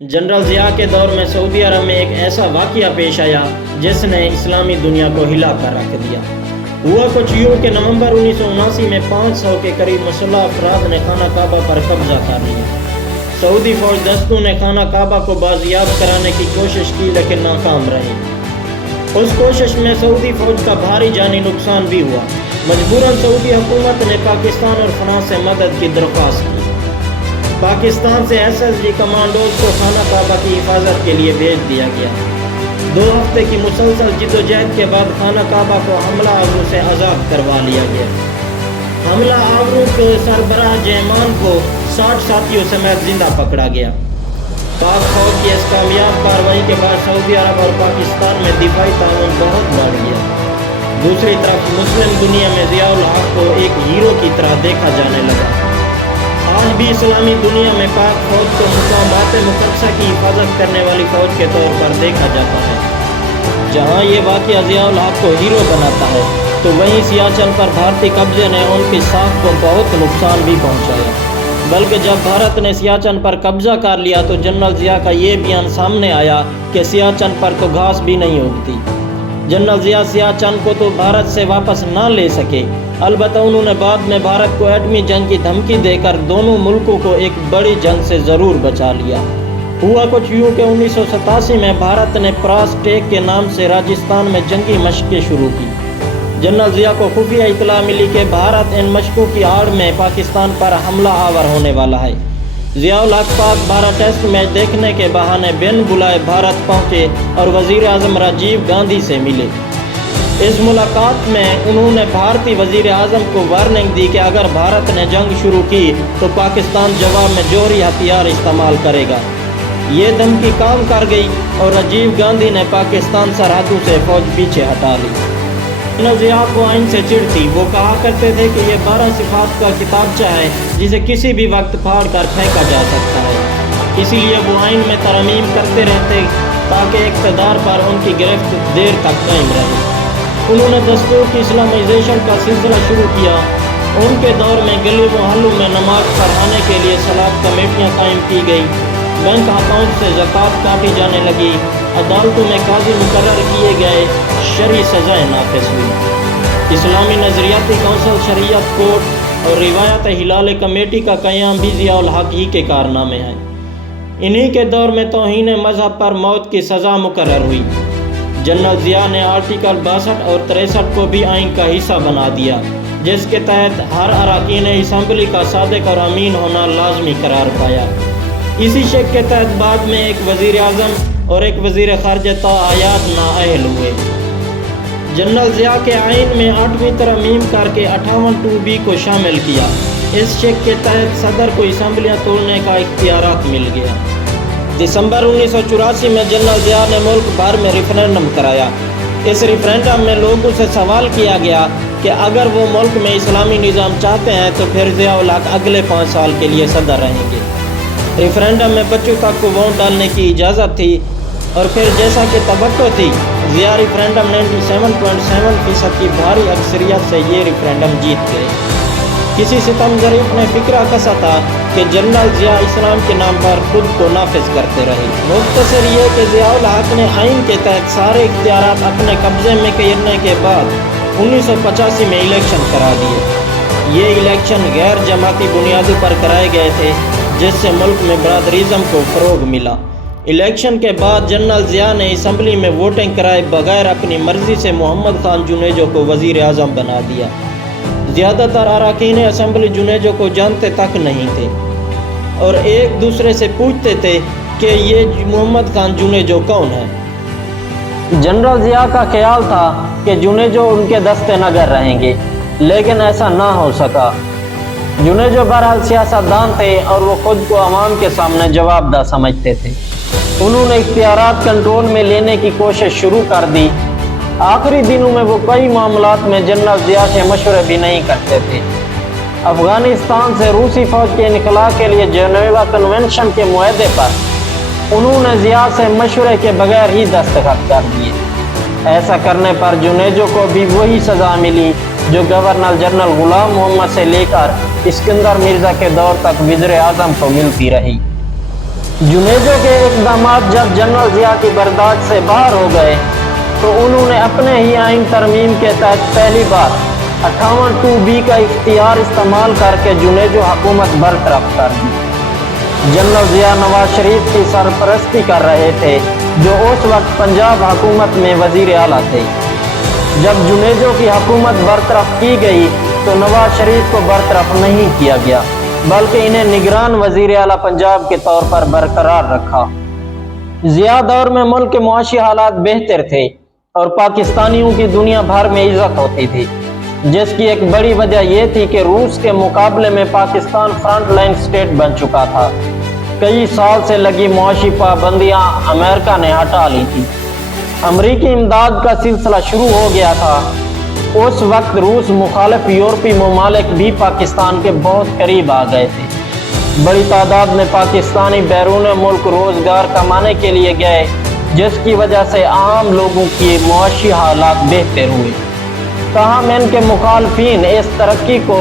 General Zia के दौर में सऊदी अरब में एक ऐसा वाक़या पेश आया जिसने इस्लामी दुनिया को हिला कर रख दिया। हुआ कुछ यूँ कि नवंबर 1979 में 500 के करीब मुसल्लह अफराद ने खाना काबा पर कब्जा कर लिया। सऊदी फौज दस्तों ने खाना काबा को बाजियाब कराने की कोशिश की लेकिन नाकाम रही। उस कोशिश में सऊदी फौज का भारी जानी नुकसान भी हुआ। मजबूरन सऊदी हुकूमत ने पाकिस्तान और फ्रांस से मदद की दरख्वास्त की। पाकिस्तान से SSG कमांडोज को खाना काबा की हिफाजत के लिए भेज दिया गया। 2 हफ्ते की मुसलसल जिद्दोजहद के बाद खाना काबा को हमला आवरों से आज़ाद करवा लिया गया। हमला आवरों के सरबराह जयमान को 60 साथियों समेत जिंदा पकड़ा गया। पाक फौज की इस कामयाब कार्रवाई के बाद सऊदी अरब और पाकिस्तान में दिफाई ताउन बहुत बढ़ गया। दूसरी तरफ मुस्लिम दुनिया में ज़ियाउल हक को एक हीरो की तरह देखा जाने लगा। आज भी इस्लामी दुनिया में पाक फौज को मुकामात मुक़द्दसा की हिफाजत करने वाली फौज के तौर पर देखा जाता है। जहाँ ये वाक़या ज़ियाउल हक को हीरो बनाता है तो वहीं सियाचिन पर भारतीय कब्जे ने उनकी साख को बहुत नुकसान भी पहुँचाया। बल्कि जब भारत ने सियाचिन पर कब्जा कर लिया तो जनरल ज़िया का ये बयान सामने आया कि सियाचिन पर तो घास भी नहीं उगती। जनरल ज़िया सियाचिन को तो भारत से वापस ना ले सके। अलबत्ता उन्होंने बाद में भारत को एटमी जंग की धमकी देकर दोनों मुल्कों को एक बड़ी जंग से ज़रूर बचा लिया। हुआ कुछ यूँ कि 1987 में भारत ने प्रास टेक के नाम से राजस्थान में जंगी मशक़ें शुरू की। जनरल ज़िया को खुफिया इत्तला मिली कि भारत इन मशकों की आड़ में पाकिस्तान पर हमला आवर होने वाला है। ज़ियाउल हक पाक भारत टेस्ट मैच देखने के बहाने बिन बुलाए भारत पहुंचे और वज़ीर आज़म राजीव गांधी से मिले। इस मुलाकात में उन्होंने भारतीय वज़ीर आज़म को वार्निंग दी कि अगर भारत ने जंग शुरू की तो पाकिस्तान जवाब में जौहरी हथियार इस्तेमाल करेगा। ये धमकी काम कर गई और राजीव गांधी ने पाकिस्तान सरहदों से फौज पीछे हटा ली। जनरल ज़िया को आइन से चिढ़ थी। वो कहा करते थे कि ये 12 सिफात का किताबचा है जिसे किसी भी वक्त फाड़ कर फेंका जा सकता है। इसीलिए वो आइन में तरमीम करते रहते ताकि इक़्तिदार पर उनकी गिरफ्त देर तक कायम रहे। उन्होंने दस्तूर की इस्लामाइजेशन का सिलसिला शुरू किया। उनके दौर में गली मोहल्लों में नमाज पढ़ाने के लिए सलात कमेटियाँ कायम की गई। बैंक अकाउंट से ज़कात काटी जाने लगी। अदालतों में काजी मुकर्रर किए गए। शरई सज़ाएँ नाफिज हुई। इस्लामी नज़रियाती कौंसल शरीयत कोर्ट और रिवायत हिलाल कमेटी का क़याम भी ज़ियाउल हक ही के कारनामे हैं। इन्हीं के दौर में तौहीन मज़हब पर मौत की सज़ा मुकर्रर हुई। जनरल ज़िया ने आर्टिकल 62 और 63 को भी आइन का हिस्सा बना दिया, जिसके तहत हर अरकान असम्बली का सादिक और अमीन होना लाजमी करार पाया। इसी शक के तहत बाद में एक वज़ीर आज़म और एक वज़ीर ख़ारजा आयात नाअहल हुए। जनरल ज़िया के आइन में 8वीं तरमीम करके 58(2)B को शामिल किया। इस शक के तहत सदर को असम्बलियाँ तोड़ने का इख्तियारात मिल गया। दिसंबर 1984 में जनरल ज़िया ने मुल्क भर में रेफरेंडम कराया। इस रेफरेंडम में लोगों से सवाल किया गया कि अगर वो मुल्क में इस्लामी निज़ाम चाहते हैं तो फिर ज़ियाउल हक अगले 5 साल के लिए सदर रहेंगे। रेफरेंडम में बच्चों तक को वोट डालने की इजाज़त थी और फिर जैसा कि तवक्को थी ज़िया रेफरेंडम 97.7% की भारी अक्सरियत से ये रेफरेंडम जीत गए। किसी सितम ज़रीफ़ ने फिक्रा कसा था कि जनरल ज़िया इस्लाम के नाम पर खुद को नाफिज करते रहे। मुख्तसर ये कि ज़ियाउल हक ने आइन के तहत सारे इख्तियारात अपने कब्ज़े में करने के बाद 1985 में इलेक्शन करा दिए। ये इलेक्शन गैर जमाती बुनियादों पर कराए गए थे, जिससे मुल्क में बरादरीज़म को फ़रोग मिला। इलेक्शन के बाद जनरल ज़िया ने असम्बली में वोटिंग कराए बगैर अपनी मर्ज़ी से मोहम्मद खान जुनेजो को वज़ीर आज़म बना दिया। ज़्यादातर अरकान असम्बली जुनेजो को जानते तक नहीं थे और एक दूसरे से पूछते थे कि ये मोहम्मद खान जुनेजो कौन है। जनरल ज़िया का ख्याल था कि जुनेजो उनके दस्ते नगर रहेंगे, लेकिन ऐसा ना हो सका। जुनेजो बहरहाल सियासतदान थे और वो खुद को अवाम के सामने जवाबदा समझते थे। उन्होंने इख्तियारात कंट्रोल में लेने की कोशिश शुरू कर दी। आखिरी दिनों में वो कई मामलात में जनरल ज़िया से मशवरे भी नहीं करते थे। अफ़गानिस्तान से रूसी फ़ौज के इनखला के लिए जेनेवा कन्वेंशन के मुआहदे पर उन्होंने ज़िया से मशवरे के बगैर ही दस्तखत कर दिए। ऐसा करने पर जुनेजो को भी वही सज़ा मिली जो गवर्नर जनरल गुलाम मोहम्मद से लेकर इस्कंदर मिर्ज़ा के दौर तक वज़ीर आज़म को मिलती रही। जुनेजो के इक़दामात जब जनरल ज़िया की बर्दाश्त से बाहर हो गए तो उन्होंने अपने ही आइन तरमीम के तहत पहली बार 58(2)B का इख्तियार इस्तेमाल करके जुनेजो हुकूमत बरतरफ कर दी। जनरल ज़िया नवाज शरीफ की सरपरस्ती कर रहे थे, जो उस वक्त पंजाब हुकूमत में वज़ीर आला थे। जब जुनेजो की हुकूमत बरतरफ की गई तो नवाज शरीफ को बरतरफ नहीं किया गया, बल्कि इन्हें निगरान वज़ीर आला पंजाब के तौर पर बरकरार रखा। ज़िया दौर में मुल्क के मुआशी हालात बेहतर थे और पाकिस्तानियों की दुनिया भर में इज्जत होती थी, जिसकी एक बड़ी वजह यह थी कि रूस के मुकाबले में पाकिस्तान फ्रंट लाइन स्टेट बन चुका था। कई साल से लगी मुआशी पाबंदियां अमेरिका ने हटा ली थी। अमरीकी इमदाद का सिलसिला शुरू हो गया था। उस वक्त रूस मुखालिफ यूरोपीय ममालिक भी पाकिस्तान के बहुत करीब आ गए थे। बड़ी तादाद में पाकिस्तानी बैरून मुल्क रोजगार कमाने के लिए गए, जिसकी वजह से आम लोगों की मुआशी हालात बेहतर हुए। ताहम इनके मुखालफिन इस तरक्की को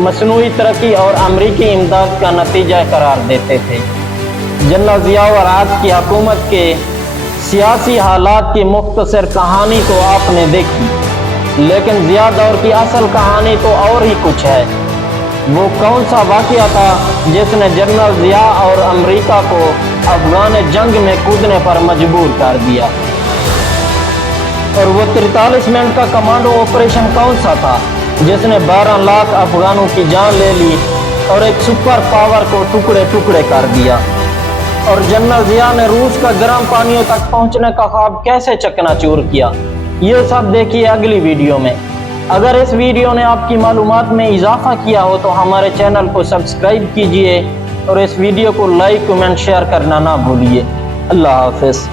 मसनूई तरक्की और अमरीकी इमदाद का नतीजा करार देते थे। जनरल ज़िया और आज की हुकूमत के सियासी हालात की मुख्तसर कहानी तो आपने देखी, लेकिन ज़िया दौर की असल कहानी तो और ही कुछ है। वो कौन सा वाक़या था जिसने जनरल ज़िया और अमेरिका को अफगान जंग में कूदने पर मजबूर कर दिया? और वो 43 मिनट का कमांडो ऑपरेशन कौन सा था जिसने 12 लाख अफगानों की जान ले ली और एक सुपर पावर को टुकड़े टुकड़े कर दिया? और जनरल ज़िया ने रूस का गर्म पानियों तक पहुंचने का ख्वाब कैसे चकनाचूर किया? ये सब देखिए अगली वीडियो में। अगर इस वीडियो ने आपकी मालूमात में इजाफा किया हो तो हमारे चैनल को सब्सक्राइब कीजिए और इस वीडियो को लाइक, कमेंट, शेयर करना ना भूलिए। अल्लाह हाफ़िज़।